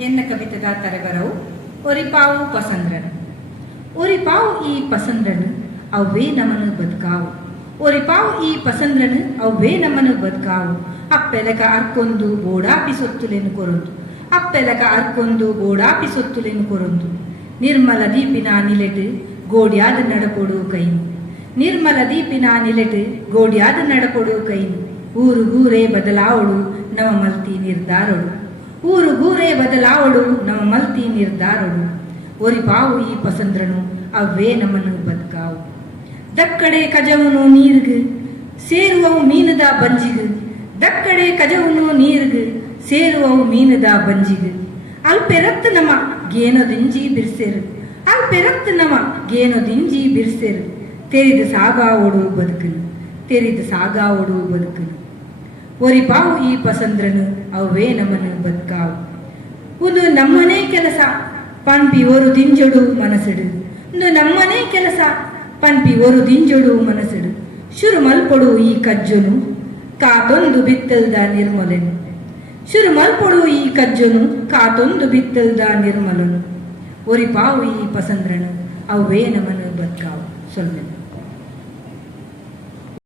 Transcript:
ಎನ್ನ ಕವಿತದ ತರೆಬರವು ಒರಿಪಾವು ಪಸಂದ್ರನು. ಒರಿಪಾವು ಈ ಪಸಂದ್ರನು ಅವೇ ನಮ್ಮನ್ನು ಬದುಕಾವು. ಒರಿಪಾವು ಈ ಪಸಂದ್ರನು ಅವೇ ನಮ್ಮನ್ನು ಬದುಕಾವು. ಅಪ್ಪೆಲಕ ಅರ್ಕೊಂದು ಬೋಡಾಪಿ ಸೊತ್ತುಲೆನು ಕೊರೊಂದು. ಅಪ್ಪೆಲಕ ಅರ್ಕೊಂದು ಬೋಡಾಪಿ ಸೊತ್ತುಲೆನು ಕೊರೊಂದು. ನಿರ್ಮಲ ದೀಪಿನ ನಿಲೆಟ್ ಗೋಡ್ಯಾದ ನಡಕೊಡು ಕೈನು. ನಿರ್ಮಲ ದೀಪಿನ ನಿಲೆಟ್ ಗೋಡ್ಯಾದ ನಡಕೊಡು ಕೈನು. ಊರು ಊರೇ ಬದಲಾವಳು, ನವ ಮಲ್ತಿ ನಿರ್ಧಾರಳು. ಊರು ಗೂರೇ ಬದಲಾವಳು ನವ ಮಲ್ತಿ ನಿರ್ಧಾರಳು. ಒರಿಪಾವು ಈ ಪಸಂದ್ರನು ಅವೇ ನಮ್ಮನ್ನು ಬದುಕಾವು. ದಕ್ಕಡೆ ಕಜವನು ನೀರ್ಗ, ಸೇರುವವು ಮೀನದ ಬಂಜಿಗ. ದಕ್ಕಡೆ ಕಜವನು ನೀರ್ಗ, ಸೇರುವವು ಮೀನದ ಬಂಜಿಗ್. ಅಲ್ಪೆರತ್ ನಮ ಗೇನೊದಿಂಜಿ ಬಿರ್ಸೆರು. ಅಲ್ಪೆರತ್ ನಮ ಗೇನೊದಿಂಜಿ ಬಿರ್ಸೆರು. ತೆರಿದ ಸಾಗಾವೊಡು ಬದುಕನು, ತೆರಿದ ಸಾಗಾವೊಡು ಬದುಕನು. ಒರಿಪಾವು ಈ ಪಸಂದ್ರನು ಅವೇ ನಮ್ಮನ್ನು ಬದುಕಾವು. ಒಂದು ನಮ್ಮನೇ ಕೆಲಸ ಪಂಪಿ ಒರು ದಿಂಜೊಡು ಮನಸ್ಸಿಡು ಒಂದು ನಮ್ಮನೇ ಕೆಲಸ ಪಂಪಿ ಒರು ದಿಂಜೊಡು ಮನಸ್ಸಿಡು ಶುರು ಮಲ್ಪೊಡು ಈ ಕಜ್ಜನು, ಕಾತೊಂದು ಬಿತ್ತಲ್ದ ನಿರ್ಮಲೆನು. ಶುರು ಮಲ್ಪೊಡು ಈ ಕಜ್ಜನು, ಕಾತೊಂದು ಬಿತ್ತಲ್ದ ನಿರ್ಮಲನು. ಒರಿಪಾವು ಈ ಪಸಂದ್ರನು ಅವೇ ನಮ್ಮನ್ನು ಬದುಕಾವು. ಸೊಲ್ಮೆನು